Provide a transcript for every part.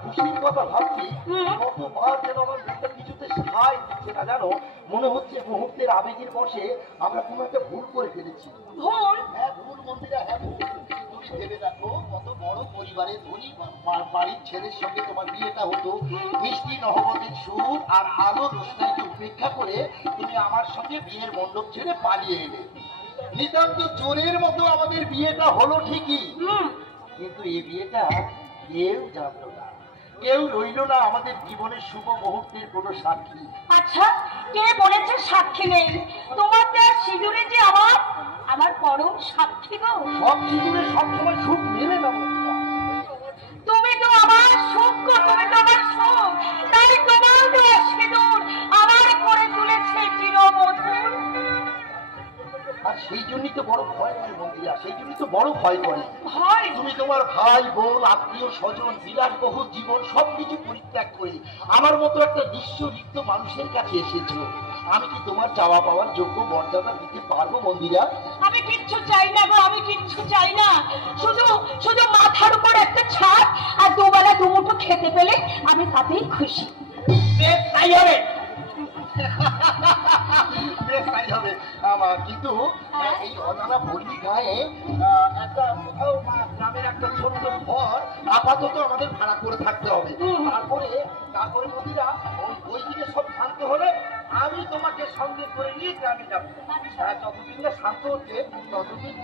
খুশির কথা ভাবছি, কতবার যেন আমার মনটা কিছুতে সায় দিচ্ছে না জানো। মনে হচ্ছে মুহূর্তের আবেগের বশে আমরা কোনো একটা ভুল করে ফেলেছি। ভুল? হ্যাঁ ভুল মন্দিরা, হ্যাঁ ভুল। তুমি ভেবে দেখো, কত বড় পরিবারের ধনী বাড়ির ছেলের সঙ্গে তোমার বিয়েটা হতো। মিষ্টি নহবতের সুর আর আলো রোশনাইকে উপেক্ষা করে তুমি আমার সঙ্গে বিয়ের মণ্ডপ ছেড়ে পালিয়ে এলে। নিতান্ত চোরের মতো আমাদের বিয়েটা হলো ঠিকই, কিন্তু এই বিয়েটা কেউ জানলো না, কেউ রইল না আমাদের জীবনের শুভ মুহূর্তের কোনো সাক্ষী। আচ্ছা, কে বলেছে সাক্ষী নেই? তোমার দেওয়া সিঁদুরে যে আমার আমার পরম সাক্ষী গো। সব সিঁদুরে সবসময় সুখ মেলে না। তুমি তো আমার সুখ গো, তুমি তো আমার সুখ। তাই তোমার দেওয়া সিঁদুর আমার করে তুলেছে চিরমধুর। আর সেই জন্যই তো বড় ভয় করে মন্দিরা, সেই জন্যই তো বড় ভয় করে। ভয়? তুমি তোমার ভাই বোন আত্মীয় স্বজন বিলাসবহু জীবন সবকিছু পরিত্যাগ করে আমার মতো একটা নিঃস্ব মানুষের কাছে এসেছো। আমি কি তোমার চাওয়া পাওয়ার যোগ্য মর্যাদা দিতে পারবো মন্দিরা? আমি কিচ্ছু চাই না গো, আমি কিচ্ছু চাই না। শুধু শুধু মাথার উপর একটা ছাদ আর দুবেলা দুমুঠো খেতে পেলে আমি তাতেই খুশি। তাই হবে, বেশ তাই হবে আমার। কিন্তু এই অজানা পল্লী গায়ে একটা কোথাও গ্রামের একটা ছোট্ট ঘর আপাতত আমাদের ভাড়া করে থাকতে হবে। তারপরে মন্দিরা ওই দিকে সব শান্ত হলে আমি তোমাকে সঙ্গে করে নিয়ে গ্রামে যাবো। যতদিন না শান্ত হচ্ছে ততদিন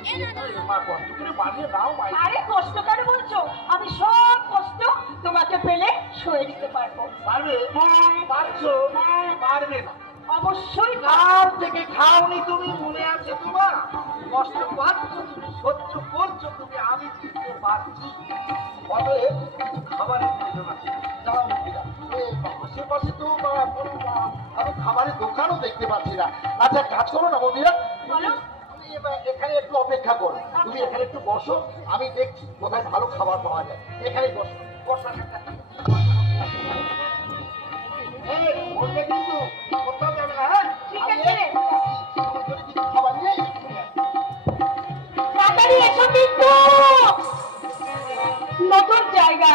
মা কষ্ট করে বানিয়ে দাও। আরে কষ্ট কেন বলছো? আমি সব কষ্ট তোমাকে পেলে সয়ে দিতে পারবো। পারবে? পারছো? পারবে না? অবশ্যই। কাল থেকে খাওনি তুমি, মনে আছে তোমার? কষ্ট পাচ্ছ তুমি, সহ্য করছো তুমি, আমি বুঝতে পারছি। অতএব কিছু খাবারের প্রয়োজন আছে। যাও মন্দিরা, আশেপাশে তো আমি খাবারের দোকানও দেখতে পাচ্ছি না। আচ্ছা কাজ করো না মন্দিরা, এখানে একটু অপেক্ষা করো। তুমি এখানে একটু বসো, আমি দেখছি কোথায় ভালো খাবার পাওয়া যায়। এখানে বসো, বসা কিন্তু কোথাও যাবে না। হ্যাঁ ঠিক আছে, কিছু খাবার নেই। তাড়াতাড়ি এসো কিন্তু। নতুন জায়গা,